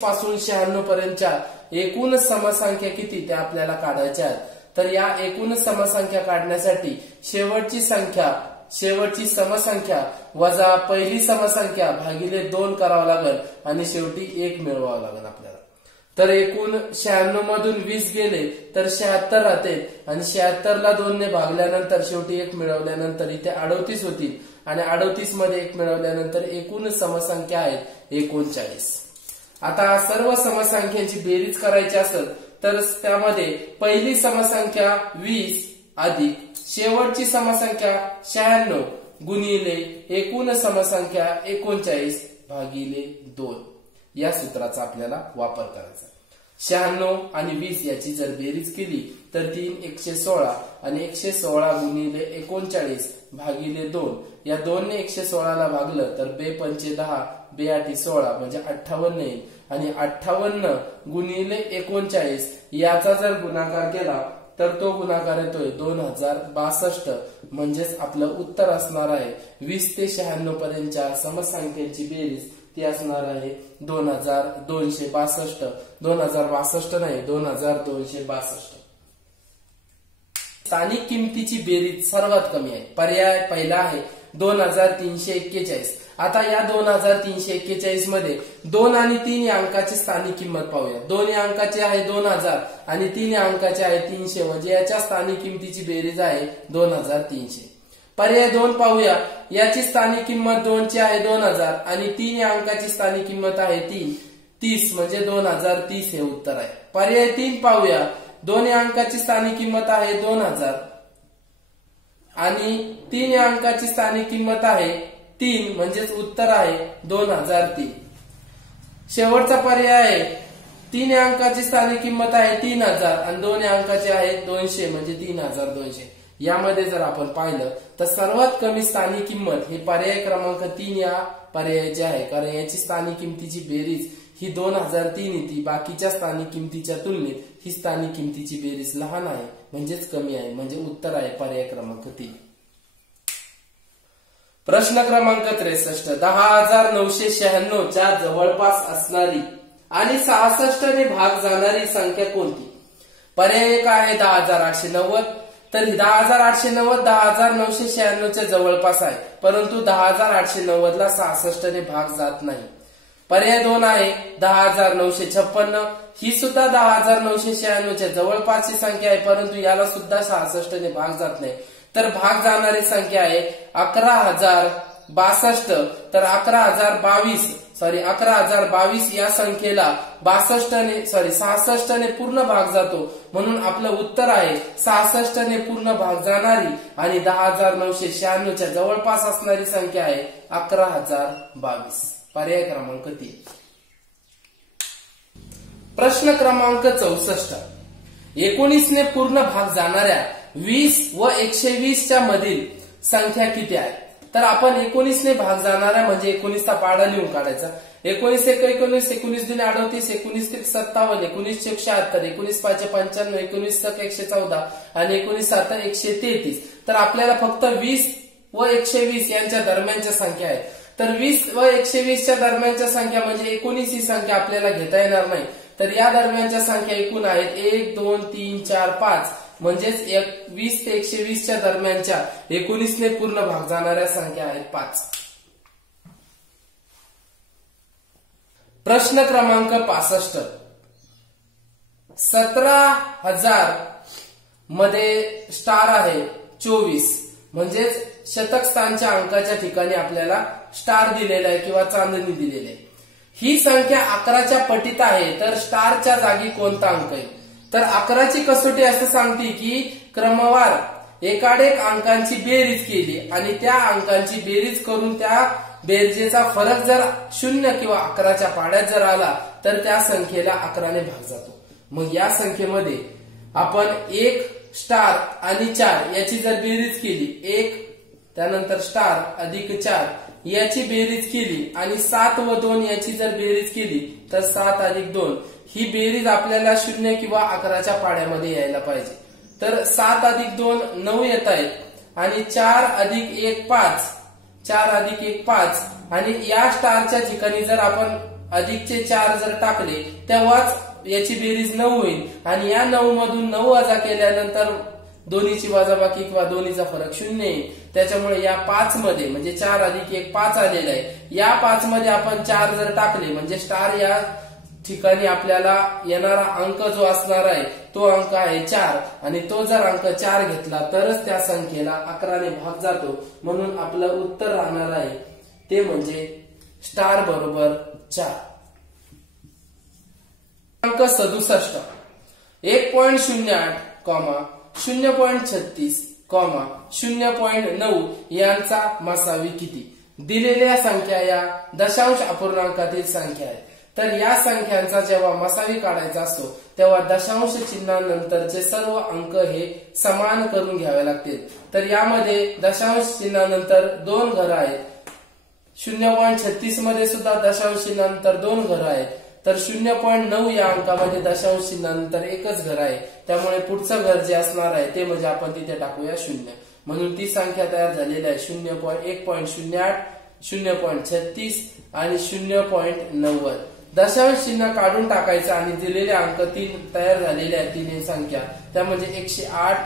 पासून 96 पर्यंतच्या एकूण समसंख्या किती त्या आपल्याला काढायच्या आहेत। तर या एकूण समसंख्या काढण्यासाठी शेवटची समसंख्या वजा पहिली समसंख्या भागिले 2 करावं लागेल आणि शेवटी 1 मिळवावं लागेल आपल्याला। तर एकूण 96 मधून 20 गेले तर 76 राहते आणि 76 ला 2 ने भागल्यानंतर शेवटी 1 मिळवल्यानंतर इथे 38 होतील आणि 38 मध्ये 1 मिळवल्यानंतर एकूण समसंख्या आहेत 39। आता सर्व समसंख्यांची बेरीज करायची असेल तर त्यामध्ये पहिली समसंख्या 20 अधिक शेवटची समसंख्या 96 गुणिले एकूण समसंख्या 39 भागिले 2 या सूत्राचा आपल्याला वापर करायचा। 96 आणि 20 याची जर बेरीज केली तर 3 116 आणि 116 गुणिले 39 भागिले 2 या 2 ने 116 ला भागलं तर 2 पंचे 10 2 आठी 16 म्हणजे 58 येईल आणि 58 गुणिले 39 याचा जर गुणाकार केला तर तो गुणाकार येतोय 2062 म्हणजेच आपलं उत्तर असणार आहे 20 ते 96 पर्यंतच्या समसंख्यांची बेरीज ती असणार आहे 2262 2062 नाही 2262। स्थानिक किमतीची बेरीज सर्वात कमी आहे। पर्याय पहिला आहे 2341। आता या 2341 मध्ये 2 आणि 3 या अंकाची स्थानिक किंमत पाहूया। 2 या अंकाची आहे 2000 आणि 3 या अंकाची आहे 300 म्हणजे याच्या स्थानिक किमतीची बेरीज आहे 2300। पर्याय 2 पाहूया। याची स्थानिक किंमत 2 ची आहे 2000 आणि 3 या अंकाची स्थानिक किंमत आहे 30 म्हणजे 2030 हे उत्तर आहे। पर्याय 3 पाहूया। 2 या अंकाची स्थानिक किंमत आहे 2000 आणि 3 या अंकाची स्थानिक किंमत आहे 3 म्हणजेच उत्तर आहे 2003। शेवटचा पर्याय आहे 3 या अंकाची स्थानिक किंमत आहे 3000 आणि 2 या अंकाची आहे 200 म्हणजे 3200। यामध्ये जर आपण पाहिलं तर सर्वात कमी स्थानिक किंमत हे पर्याय क्रमांक 3 या पर्यायाचे आहे, कारण याची स्थानिक किमतीची बेरीज ही 2003 येते। बाकीच्या स्थानिक किमतीच्या तुलनेत ही स्थानिक किमतीची बेरीज लहान आहे म्हणजेच कमी आहे, म्हणजे उत्तर आहे पर्याय क्रमांक 3। प्रश्न क्रमांक 63 10996 च्या जवळपास असणारी आणि 66 ने भाग जाणारी संख्या कोणती? पर्याय 1 आहे 10890। तर 10890 10996 च्या जवळपास आहे, परंतु 10890 ला 66 ने भाग जात नाही। पर्याय 2 आहे 10956। ही सुद्धा 10996 च्या जवळपासची संख्या आहे, परंतु याला सुद्धा 66 ने भाग जात नाही। तर भाग जाणारी संख्या आहे 11062। तर 11022 या संख्येला 66 ने पूर्ण भाग जातो, म्हणून आपलं उत्तर आहे 66 ने पूर्ण भाग जाणारी आणि 10996 च्या जवळपास असणारी संख्या आहे 11022। पर्याय क्रमांक 3। प्रश्न क्रमांक 64 19 ने पूर्ण भाग जाणाऱ्या 20 व 120 च्या मधील संख्या किती आहे? तर आपण 19 ने भाग जाणाऱ्या म्हणजे 19 चा पाडा लिहून काढायचा। 19 1 19 19 दुने 38 19 3 57 19 1 76 19 5 95 19 6 114 आणि 19 7 133। तर आपल्याला फक्त 20 व 120 यांच्या दरम्यानच्या संख्या आहेत। तर 20 व 120 च्या दरम्यानच्या संख्या म्हणजे 19 ही संख्या आपल्याला घेता येणार नाही। तर या दरम्यानच्या संख्या एकूण आहेत 1 2 3 4 5 म्हणजेच 20 ते 120 च्या दरम्यानच्या 19 ने पूर्ण भाग जाणाऱ्या संख्या आहेत 5। प्रश्न क्रमांक 65 17,000 मध्ये स्टार आहे 24 म्हणजेच शतक स्थानच्या अंकाच्या ठिकाणी आपल्याला स्टार दिलेला आहे किंवा चांदणी दिलेली आहे। ही संख्या 11च्या पटीत आहे, तर स्टारच्या जागी कोणता अंक आहे? तर 11ची कसोटी असं सांगते की क्रमवार एकाडेक अंकांची बेरीज केली आणि त्या अंकांची बेरीज करून त्या बेरजेचा फरक जर 0 किंवा 11च्या पाड्यात जर आला तर त्या संख्येला 11 ने भाग जातो। मग या संख्येमध्ये आपण 1 स्टार आणि 4 याची जर बेरीज केली, 1 त्यानंतर स्टार अधिक 4 याची बेरीज केली आणि 7 व 2 याची जर बेरीज केली तर 7 अधिक 2 ही बेरीज आपल्याला 0 किंवा 11च्या पाड्यामध्ये यायला पाहिजे। तर 7 अधिक 2 9 येत आहेत आणि 4 अधिक 1 5 4 अधिक 1 5 आणि या स्टारच्या ठिकाणी जर आपण अधिकचे 4 जर टाकले तेव्हाच याची बेरीज 9 होईल आणि या 9 मधून 9 वजा केल्यानंतर दोन्हीची वजाबाकी किंवा दोन्हीचा फरक 0 येईल. त्याच्यामुळे या 5 मध्ये म्हणजे 4 अधिक 1 5 आलेला आहे. या 5 मध्ये आपण 4 जर टाकले म्हणजे स्टार या ठिकाणी आपल्याला येणारा अंक जो असणार आहे तो अंक आहे 4 आणि तो जर अंक 4 घेतला तरच त्या संख्येला 11 ने भाग जातो. म्हणून आपलं उत्तर राहणार आहे ते म्हणजे स्टार बरोबर 4. अंक 67 1.08, 0.36, 0.9 यांचा मसावी किती? दिलेल्या संख्या या दशांश अपूर्णांकातील संख्या आहेत. तर या संख्यांचा जेव्हा मसावी काढायचा असतो तेव्हा दशांश चिन्हानंतरचे सर्व अंक हे समान करून घ्यावे लागतील. तर यामध्ये दशांश चिन्हानंतर 2 घरं आहेत. 0.36 मध्ये सुद्धा दशांश चिन्हानंतर 2 घरं आहेत. तर 0.9 या अंकामध्ये दशांश चिन्हानंतर एकच घर आहे. त्यामुळे पुढचं घर जे असणार आहे ते म्हणजे आपण तिथे टाकूया 0. म्हणून ती संख्या तयार झालेली आहे 1.08, 0.36 आणि 0.90. दशांश चिन्ह काढून टाकायचं आणि दिलेले अंक 3 तयार झालेले आहेत. तीन संख्या त्या म्हणजे 108,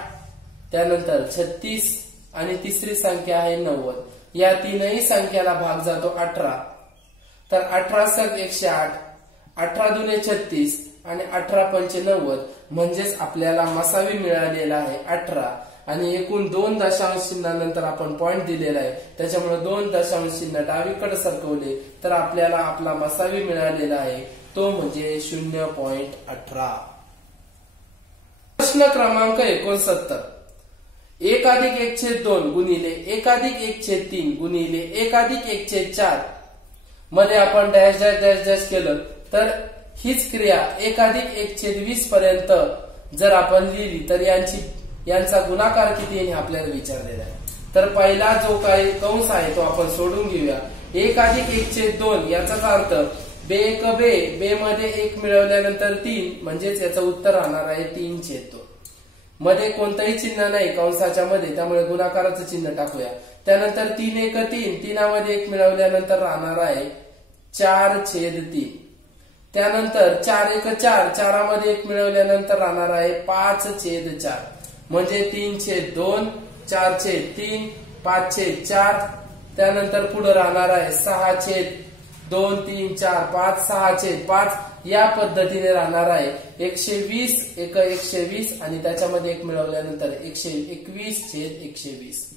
त्यानंतर 36 आणि तिसरी संख्या आहे 90. या तीनही संख्याला भाग जातो 18. तर 18 × 108, 18 दुने 36 आणि 18 पंचे 90 म्हणजेच आपल्याला मसावी मिळालेला आहे 18 आणि एकूण 2 दशांश चिन्हानंतर आपण पॉइंट दिलेला आहे. त्याच्यामुळे 2 दशांश चिन्ह डावीकडे सरकवले तर आपल्याला आपला मसावी मिळालेला आहे तो म्हणजे 0.18. प्रश्न क्रमांक 69 1+1/2 गुणिले 1+1/3 गुणिले 1+1/4 मध्ये आपण डॅश डॅश डॅश डॅश केलं तर हीच क्रिया 1+1/20 पर्यंत जर आपण लिहिली तर यांचा गुणाकार किती हे आपल्याला विचारलेला आहे. तर पहिला जो काही कंस आहे तो आपण सोडून घेऊया. 1+1/2 याचाच अर्थ बे मध्ये 1 मिळवल्यानंतर 3 म्हणजेच याचं उत्तर राहणार आहे 3/2. मध्ये कोणतंही चिन्ह नाही कंसाच्या मध्ये त्यामुळे गुणाकाराचं चिन्ह टाकूया. त्यानंतर 3×1=3, 3मध्ये 1 मिळवल्यानंतर राहणार आहे 4/3. त्यानंतर 4×1=4, 4मध्ये 1 मिळवल्यानंतर राहणार आहे 5/4 म्हणजे 3/2, 4/3, 5/4. त्यानंतर पुढे राहणार आहे 6/2, 3, 4, 5, 6/5 या पद्धतीने राहणार आहे 120, 120 आणि त्याच्यामध्ये 1 मिळवल्यानंतर 121/120.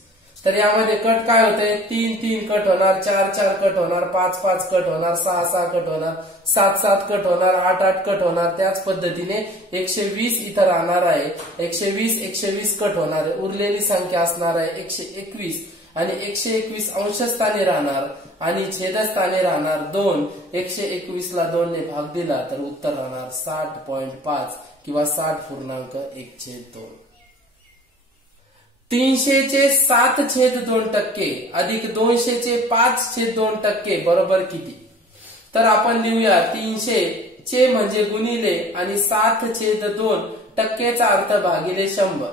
तर यामध्ये कट काय होते 3 कट होणार, 4 कट होणार, 5 कट होणार, 6 कट होणार, 7 कट होणार, 8 कट होणार. त्याच पद्धतीने 120 इथं राहणार आहे 120 कट होणार. उरलेली संख्या असणार आहे 121 आणि 121 अंशस्थानी राहणार आणि छेदस्थानी राहणार 2. 121 ला 2 ने भाग दिला तर उत्तर राहणार 60.5 किंवा 60.1/2. 300चे 7/2% अधिक 200चे 5/2% बरोबर किती? तर आपण लिहूया 300 म्हणजे गुणिले आणि 7/2 अर्थ भागिले 100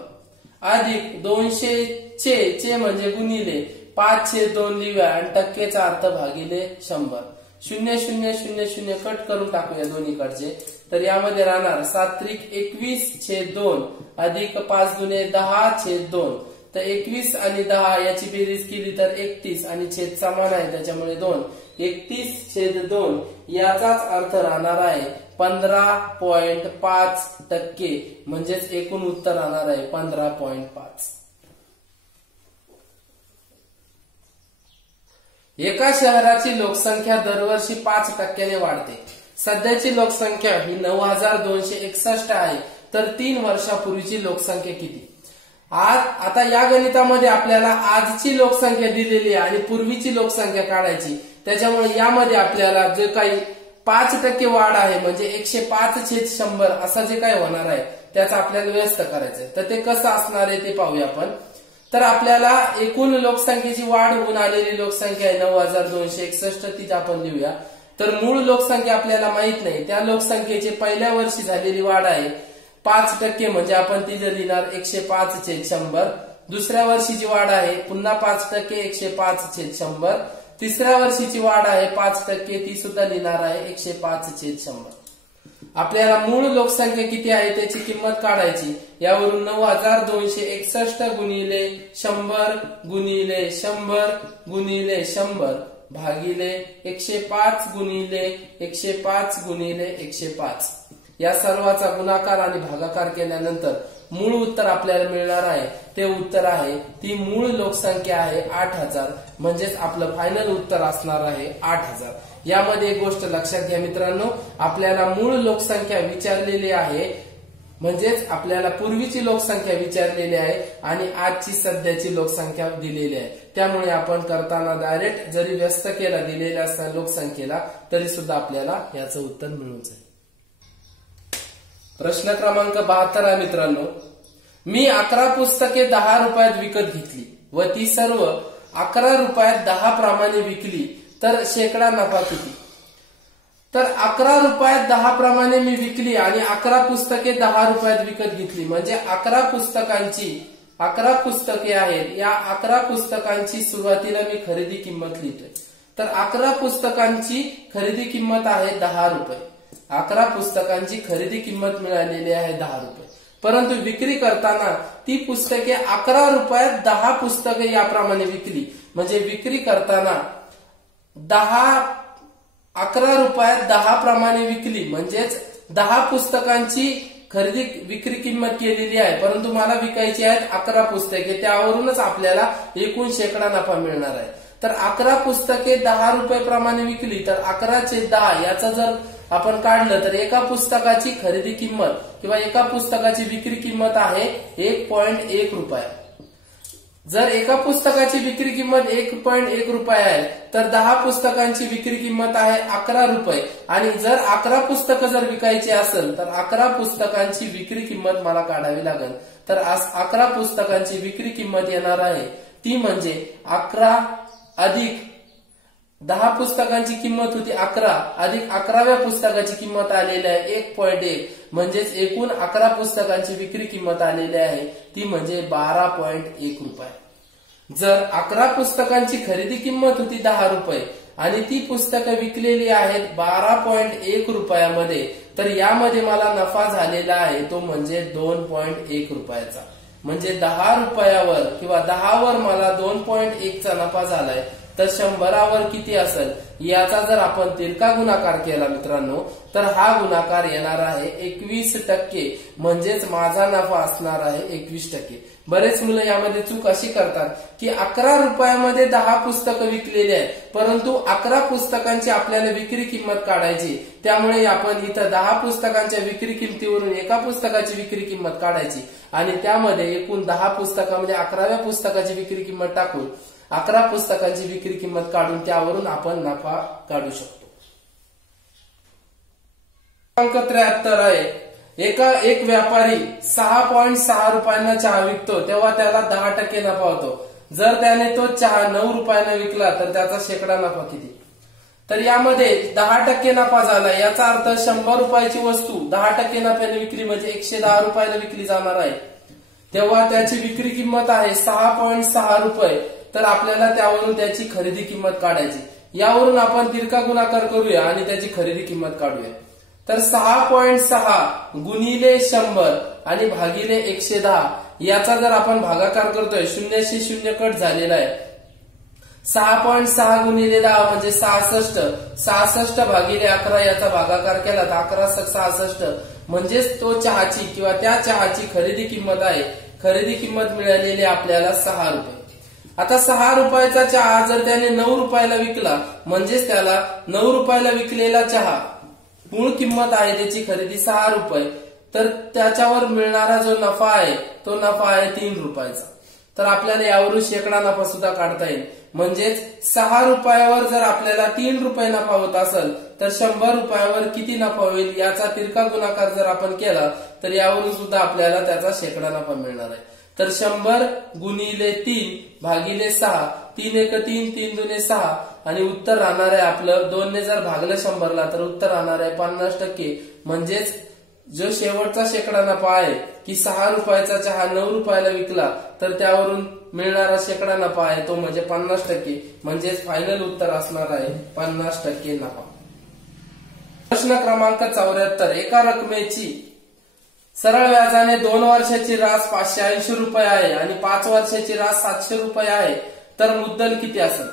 अधिक 200 म्हणजे गुणिले 5/2 लिहूया आणि टक्केचा अर्थ भागिले 100. 0 कट करून टाकूया दोन्हीकडचे. तर यामध्ये राहणार 7×21/2 अधिक 5×2 10/2. तर 21 आणि 10 याची बेरीज केली तर 31 आणि छेद समान आहे त्याच्यामुळे 2. 31/2 याचाच अर्थ राहणार आहे 15.5% म्हणजेच एकूण उत्तर राहणार आहे 15.5. एका शहराची लोकसंख्या दरवर्षी 5% वाढते. सध्याची लोकसंख्या ही 9261 आहे. तर 3 वर्षापूर्वीची लोकसंख्या किती? आता या गणितामध्ये आपल्याला आजची लोकसंख्या दिलेली आहे आणि पूर्वीची लोकसंख्या काढायची. त्याच्यामुळे यामध्ये आपल्याला जे काही 5% वाढ आहे म्हणजे 105/100 असं जे काही होणार आहे त्याचा आपल्याला व्यस्त करायचंय. तर ते कसं असणार आहे ते पाहूया आपण. तर आपल्याला एकूण लोकसंख्येची वाढ होऊन आलेली लोकसंख्या आहे 9261 तीच आपण लिहूया. तर मूळ लोकसंख्या आपल्याला माहित नाही. त्या लोकसंख्येची पहिल्या वर्षी झालेली वाढ आहे 5% म्हणजे आपण तिथे लिहिणार 105/100. दुसऱ्या वर्षीची वाढ आहे पुन्हा 5% 105/100. तिसऱ्या वर्षीची वाढ आहे 5%, ती सुद्धा लिहिणार आहे 105/100. आपल्याला मूळ लोकसंख्या किती आहे त्याची किंमत काढायची. यावरून 9261 गुणिले 100 गुणिले 100 गुणिले 100 भागिले 105 गुणिले 105 गुणिले 105 या सर्वाचा गुणाकार आणि भागाकार केल्यानंतर मूळ उत्तर आपल्याला मिळणार आहे. ते उत्तर आहे, ती मूळ लोकसंख्या आहे 8000. म्हणजेच आपलं फायनल उत्तर असणार आहे 8000. यामध्ये एक गोष्ट लक्षात घ्या मित्रांनो, आपल्याला मूळ लोकसंख्या विचारलेली आहे, म्हणजेच आपल्याला पूर्वीची लोकसंख्या विचारलेली आहे आणि आजची सध्याची लोकसंख्या दिलेली आहे. त्यामुळे आपण करताना डायरेक्ट जरी व्यस्त केला दिलेल्या असताना लोकसंख्येला तरी सुद्धा आपल्याला याचं उत्तर मिळून जाईल. प्रश्न क्रमांक 72 आहे मित्रांनो, मी 11 पुस्तके 10 रुपयात विकत घेतली व ती सर्व 11 रुपयात 10 प्रमाणे विकली तर शेकडा नफा किती? तर 11 रुपयात 10 प्रमाणे मी विकली आणि 11 पुस्तके 10 रुपयात विकत घेतली. म्हणजे 11 पुस्तके आहेत. या 11 पुस्तकांची सुरुवातीला मी खरेदी किंमत लिहितोय. तर 11 पुस्तकांची खरेदी किंमत आहे 10 रुपये. 11 पुस्तकांची खरेदी किंमत मिळालेली आहे 10 रुपये. परंतु विक्री करताना ती पुस्तके 11 रुपयात 10 पुस्तके याप्रमाणे विकली. म्हणजे विक्री करताना 11 रुपयात 10 प्रमाणे विकली. म्हणजेच 10 पुस्तकांची विक्री किंमत केलेली आहे, परंतु मला विकायची आहेत 11 पुस्तके. त्यावरूनच आपल्याला एकूण शेकडा नफा मिळणार आहे. तर 11 पुस्तके 10 रुपये प्रमाणे विकली तर 11/10 याचा जर आपण काढलं तर एका पुस्तकाची खरेदी किंमत किंवा एका पुस्तकाची विक्री किंमत आहे 1.1 रुपया. जर एका पुस्तकाची विक्री किंमत 1.1 रुपये आहे तर 10 पुस्तकांची विक्री किंमत आहे 11 रुपये. आणि जर 11 पुस्तकं जर विकायची असेल तर 11 पुस्तकांची विक्री किंमत मला काढावी लागेल. तर 11 पुस्तकांची विक्री किंमत येणार आहे ती म्हणजे 11 अधिक 10 पुस्तकांची किंमत होती 11 अधिक 11व्या पुस्तकाची किंमत आलेली आहे 1.1. म्हणजेच एकूण 11 पुस्तकांची विक्री किंमत आलेली आहे ती म्हणजे 12.1 रुपये. जर 11 पुस्तकांची खरेदी किंमत होती 10 रुपये आणि ती पुस्तकं विकलेली आहेत 12.1 रुपयामध्ये, तर यामध्ये मला नफा झालेला आहे तो म्हणजे 2.1 रुपयाचा. म्हणजे 10 रुपयावर किंवा 10 मला 2.1चा नफा झालाय. तर 100वर किती असेल याचा जर आपण तिरका गुणाकार केला मित्रांनो तर हा गुणाकार येणार आहे 21%. म्हणजेच माझा नफा असणार आहे 21%. बरेच मुलं यामध्ये चूक अशी करतात की 11 रुपयामध्ये 10 पुस्तकं विकलेली आहेत, परंतु 11 पुस्तकांची आपल्याला विक्री किंमत काढायची. त्यामुळे आपण इथं 10 पुस्तकांच्या विक्री किंमतीवरून एका पुस्तकाची विक्री किंमत काढायची आणि त्यामध्ये एकूण 10 पुस्तकांमध्ये 11व्या पुस्तकाची विक्री किंमत टाकून 11 पुस्तकांची विक्री किंमत काढून त्यावरून आपण नफा काढू शकतो. क्रमांक 73 आहे, एक व्यापारी 6.6 रुपयांना चहा विकतो तेव्हा त्याला 10% नफा होतो. जर त्याने तो चहा 9 रुपयांना विकला तर त्याचा शेकडा नफा किती? तर यामध्ये 10% नफा झाला. याचा अर्थ 100 रुपयाची वस्तू 10% नफ्याने विकली म्हणजे 110 रुपयाला विकली जाणार आहे. तेव्हा त्याची विक्री किंमत आहे 6.6 रुपये. तर आपल्याला त्यावरून त्याची खरेदी किंमत काढायची. यावरून आपण तिरका गुणाकार करूया आणि त्याची खरेदी किंमत काढूया. तर 6.6 गुणिले 100 आणि भागिले 110 याचा जर आपण भागाकार करतोय 0 से 0 कट झालेला आहे. 6.6 गुणिले 10 म्हणजे 66. 66 भागिले 11 याचा भागाकार केला तर 11×66 म्हणजेच तो चहाची किंवा त्या चहाची खरेदी किंमत आहे. खरेदी किंमत मिळालेली आपल्याला 6 रुपये. आता 6 रुपयाचा चहा जर त्याने 9 रुपयाला विकला म्हणजेच त्याला 9 रुपयाला विकलेला चहा मूळ किंमत आहे त्याची खरेदी 6 रुपये. तर त्याच्यावर मिळणारा जो नफा आहे तो नफा आहे 3 रुपयाचा. तर आपल्याला यावरून शेकडा नफा सुद्धा काढता येईल. म्हणजेच 6 रुपयावर जर आपल्याला 3 रुपये नफा होत असेल तर 100 रुपयावर किती नफा होईल याचा तिरका गुणाकार जर आपण केला तर यावरून सुद्धा आपल्याला त्याचा शेकडा नफा मिळणार आहे. तर 100 गुणिले 3 भागिले 6, 3 1 3, 3 2 6 आणि उत्तर राहणार आहे आपलं 2 ने जर भागलं 100ला तर उत्तर राहणार आहे 50%. म्हणजेच जो शेवटचा शेकडा नफा आहे की 6 रुपयाचा चहा 9 रुपयाला विकला तर त्यावरून मिळणारा शेकडा नफा आहे तो म्हणजे 50%, म्हणजेच फायनल उत्तर असणार आहे 50% नफा. प्रश्न क्रमांक 74. एका रकमेची सरळ व्याजाने 2 वर्षाची रास 580 रुपये आहे आणि 5 वर्षाची रास 700 रुपये आहे, तर मुद्दल किती असेल?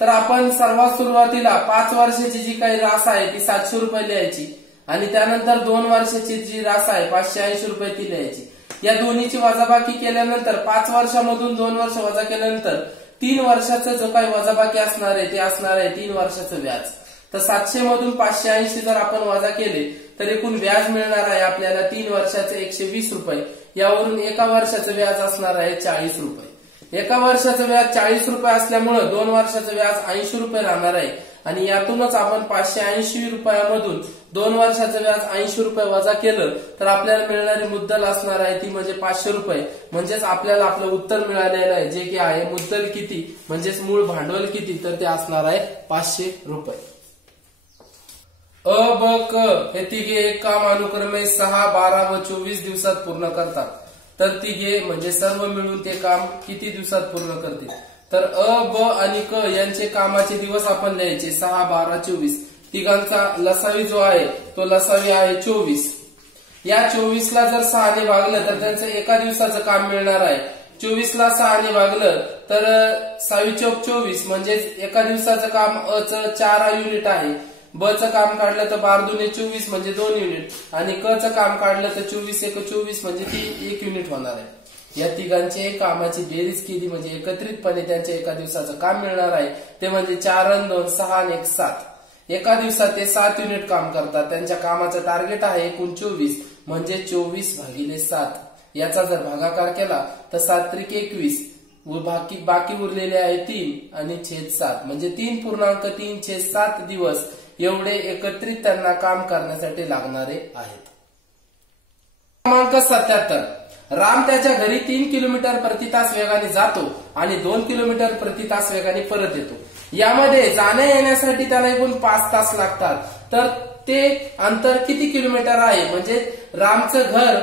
तर आपण सर्वात सुरुवातीला 5 वर्षाची जी काही रास आहे ती 700 रुपये लिहायची आणि त्यानंतर 2 वर्षाची जी रास आहे 580 रुपये ती लिहायची. या दोन्हीची वजाबाकी केल्यानंतर 5 वर्षामधून 2 वर्ष वजा केल्यानंतर 3 वर्षाचं जो काही वजाबाकी असणार आहे ते असणार आहे 3 वर्षाचं व्याज. तर 700 मधून 580 जर आपण वजा केले तर एकूण व्याज मिळणार आहे आपल्याला 3 वर्षाचे 120 रुपये. यावरून एका वर्षाचं व्याज असणार आहे 40 रुपये. एका वर्षाचं व्याज 40 रुपये असल्यामुळे 2 वर्षाचं व्याज 80 रुपये राहणार आहे आणि यातूनच आपण 580 रुपयामधून 2 वर्षाचं व्याज 80 रुपये वजा केलं तर आपल्याला मिळणारी मुद्दल असणार आहे ती म्हणजे 500 रुपये. म्हणजेच आपल्याला आपलं उत्तर मिळालेलं आहे जे की आहे मुद्दल किती म्हणजेच मूळ भांडवल किती, तर ते असणार आहे 500 रुपये. अ, ब, क हे तिघे एक काम अनुक्रमे 6, 12 व 24 दिवसात पूर्ण करतात. तर तिघे म्हणजे सर्व मिळून ते काम किती दिवसात पूर्ण करतील? तर अ, ब आणि क यांचे कामाचे दिवस आपण लिहायचे 6, 12, 24. तिघांचा लसावी जो आहे तो लसावी आहे 24. या 24ला जर 6 ने भागलं तर त्यांचं एका दिवसाचं काम मिळणार आहे. 24ला 6 ने भागलं तर 6 चौक 24 म्हणजे एका दिवसाचं काम अ चं 4 युनिट आहे. ब चं काम काढलं तर 12 दुने 24 म्हणजे 2 युनिट आणि क चं काम काढलं तर 24 एक 24 म्हणजे ती 1 युनिट होणार आहे. या तिघांचे कामाची बेरीज केली म्हणजे एकत्रितपणे त्यांच्या एका दिवसाचं काम मिळणार आहे ते म्हणजे 4 आणि 2 6 आणि 1 7. एका दिवसात ते 7 युनिट काम करतात. त्यांच्या कामाचं टार्गेट आहे एकूण 24 म्हणजे 24/7. याचा जर भागाकार केला तर 7 त्रिक 21 बाकी उरलेले आहे 3 आणि छेद 7 म्हणजे 3.3/7 दिवस एवढे एकत्रित त्यांना काम करण्यासाठी लागणारे आहेत. क्रमांक 77. राम त्याच्या घरी 3 किलोमीटर प्रति तास वेगाने जातो आणि 2 किलोमीटर प्रति तास वेगाने परत येतो. यामध्ये जाण्या येण्यासाठी त्याला एकूण 5 तास लागतात. तर ते अंतर किती किलोमीटर आहे? म्हणजे रामचं घर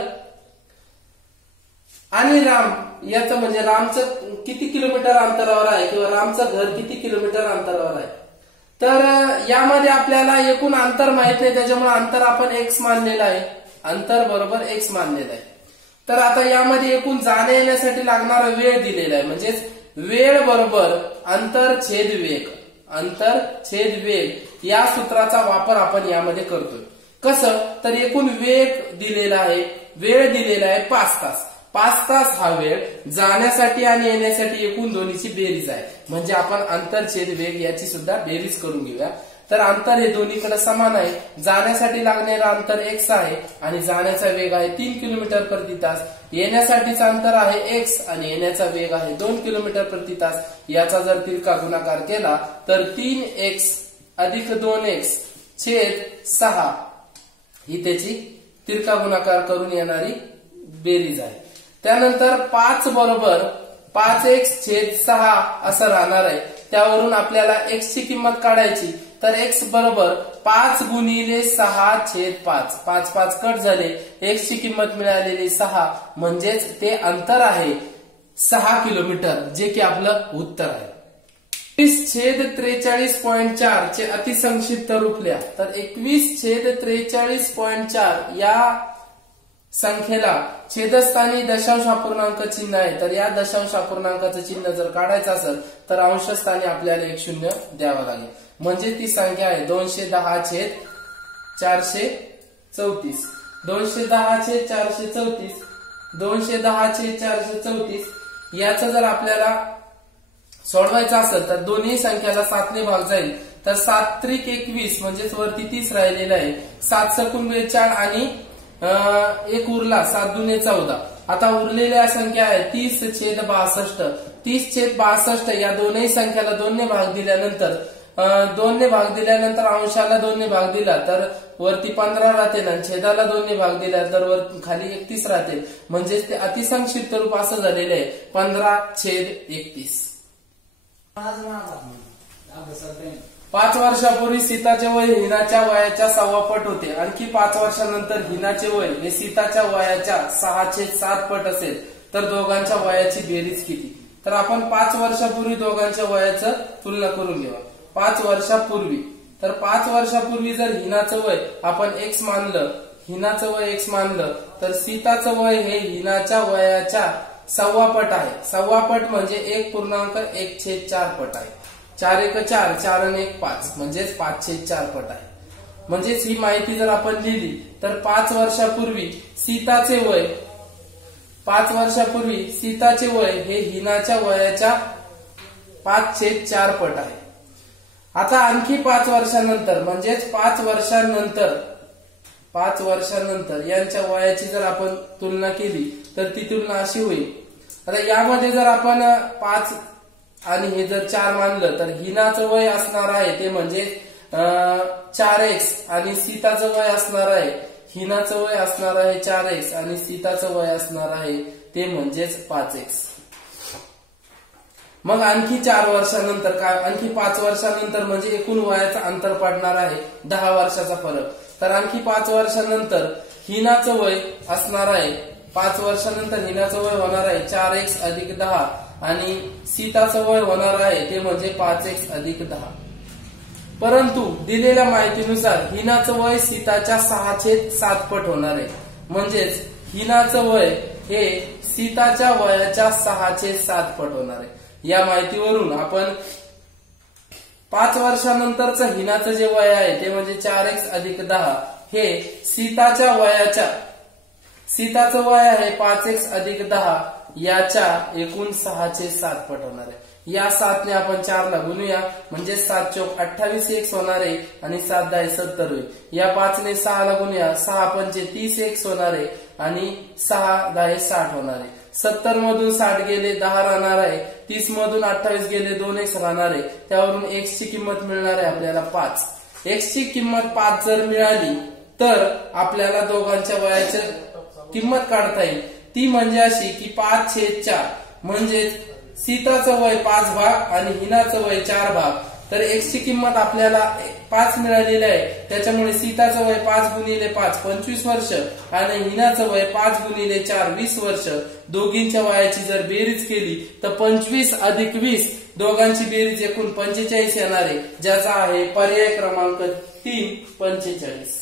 आणि राम याचं म्हणजे रामचं किती किलोमीटर अंतरावर आहे किंवा रामचं घर किती किलोमीटर अंतरावर आहे. तर यामध्ये आपल्याला एकूण अंतर माहित नाही त्याच्यामुळे अंतर आपण x मानलेलं आहे. अंतर बरोबर x मानलेलं आहे. तर आता यामध्ये एकूण जाण्या येण्यासाठी लागणारा वेळ दिलेला आहे म्हणजेच वेळ बरोबर अंतर छेद वेग. अंतर छेद वेग या सूत्राचा वापर आपण यामध्ये करतोय. कसं तर एकूण वेग दिलेला आहे, वेळ दिलेला आहे 5 तास. 5 तास हा वेळ जाण्यासाठी आणि येण्यासाठी एकूण दोन्हीची बेरीज आहे. म्हणजे आपण अंतर छेद वेग याची सुद्धा बेरीज करून घेऊया. तर अंतर हे दोन्हीकडे समान आहे. जाण्यासाठी लागणारा अंतर x आहे आणि जाण्याचा वेग आहे 3 किलोमीटर प्रति तास. येण्यासाठीचं अंतर आहे x आणि येण्याचा वेग आहे 2 किलोमीटर प्रति तास. याचा जर तिरका गुणाकार केला तर 3x अधिक 2x छेद 6 ही त्याची तिरका गुणाकार करून येणारी बेरीज आहे. त्यानंतर 5 बरोबर 5x छेद 6 असं राहणार आहे. त्यावरून आपल्याला x ची किंमत काढायची. तर x बरोबर 5 गुणिले 6 छेद 5. 5 5 कट झाले. x ची किंमत मिळालेली 6 म्हणजेच ते अंतर आहे 6 किलोमीटर जे की आपलं उत्तर आहे. 21/43.4 चे अतिसंक्षिप्त रूप लिहा. तर 21/43.4 या संख्येला छेदस्थानी दशांश अपूर्णांक चिन्ह आहे. तर या दशांश अपूर्णांकाचं चिन्ह जर काढायचं असेल तर अंशस्थानी आपल्याला 1 0 द्यावा लागेल. म्हणजे ती संख्या आहे 210/434. 210/434 210/434 याचं जर आपल्याला सोडवायचं असेल तर दोन्ही संख्याला 7 ने भाग जाईल. तर 7 त्रिक 21 म्हणजेच वरती 30 राहिलेलं आहे. 7 सकून 42 आणि 1 उरला 7 दुने 14. आता उरलेल्या संख्या आहे 30/62. 30/62 या दोन्ही संख्याला 2 ने भाग दिल्यानंतर 2 ने भाग दिल्यानंतर अंशाला 2 ने भाग दिला तर वरती 15 राहते आणि छेदाला 2 ने भाग दिला तर वर खाली 31 राहते. म्हणजेच ते अतिसंक्षिप्त रूप असं झालेलं आहे 15/31. 5 वर्षापूर्वी सीताचे वय हिनाच्या वयाच्या 6 पट होते. आणखी 5 वर्षानंतर हिनाचे वय हे सीताच्या वयाच्या 6/7 पट असेल तर दोघांच्या वयाची बेरीज किती? तर आपण 5 वर्षापूर्वी दोघांच्या वयाचं तुलना करून घेऊ. 5 वर्षापूर्वी, तर 5 वर्षापूर्वी जर हिनाचं वय आपण x मानलं, हिनाचं वय x मानलं, तर सीताचं वय हे हिनाच्या वयाच्या 1/2 पट आहे. 1/2 पट म्हणजे 1.1/4 पट आहे. 4 × 4, 4 × 1 5, म्हणजेच 5/4 पट आहे. म्हणजेच ही माहिती जर आपण लिहिली तर 5 वर्षापूर्वी सीताचे वय, 5 वर्षापूर्वी सीताचे वय हे हिनाच्या वयाच्या 5/4 पट आहे. आता आणखी 5 वर्षानंतर, म्हणजेच 5 वर्षानंतर यांच्या वयाची जर आपण तुलना केली तर ती तुलना अशी होईल. आता यामध्ये जर आपण 5 आणि हे जर 4 मानलं तर हिनाचं वय असणार आहे ते म्हणजे 4x आणि सीताचं वय असणार आहे, हिनाचं वय असणार आहे 4x आणि सीताचं वय असणार आहे ते म्हणजेच 5x. मग आणखी 4 वर्षानंतर काय, आणखी 5 वर्षानंतर म्हणजे एकूण वयाचं अंतर पडणार आहे 10 वर्षाचा फरक. तर आणखी 5 वर्षानंतर हिनाचं वय असणार आहे, 5 वर्षानंतर हिनाचं वय होणार आहे 4x + 10 आणि सीताचं वय होणार आहे ते म्हणजे 5x + 10. परंतु दिलेल्या माहितीनुसार हिनाचं वय सीताच्या 6/7 पट होणार आहे. म्हणजेच हिनाचं वय हे सीताच्या वयाच्या 6/7 पट होणार आहे. या माहितीवरून आपण 5 वर्षानंतरचं हिनाचं जे वय आहे ते म्हणजे 4x + 10 हे सीताच्या वयाच्या, सीताचं वय आहे 5x + 10 याच्या एकूण 6/7 पट होणार आहे. या 7 ने आपण 4 ला गुणूया म्हणजे 7 × 4 = 28x होणार आहे आणि 7 × 10 = 70 होईल. या 5 ने 6 ला गुणूया, 6 × 5 = 30x होणार आहे आणि 6 × 10 = 60 होणार आहे. 70 मधून 60 गेले 10 राहणार आहे, 30 मधून 28 गेले 2x राहणार आहे. त्यावरून x ची किंमत मिळणार आहे आपल्याला 5. x ची किंमत 5 जर मिळाली तर आपल्याला दोघांच्या वयाची किंमत काढता येईल. ती म्हणजे अशी की 5/4 म्हणजे सीताचं वय 5 भाग आणि हिनाचं वय 4 भाग. तर x ची किंमत आपल्याला 5 मिळालेली आहे, त्याच्यामुळे सीताचं वय 5 × 5 25 वर्ष आणि हिनाचं वय 5 × 4 20 वर्ष. दोघींच्या वयाची जर बेरीज केली तर 25 + 20 दोघांची बेरीज एकूण 45 येणार आहे, ज्याचा आहे पर्याय क्रमांक 3 45.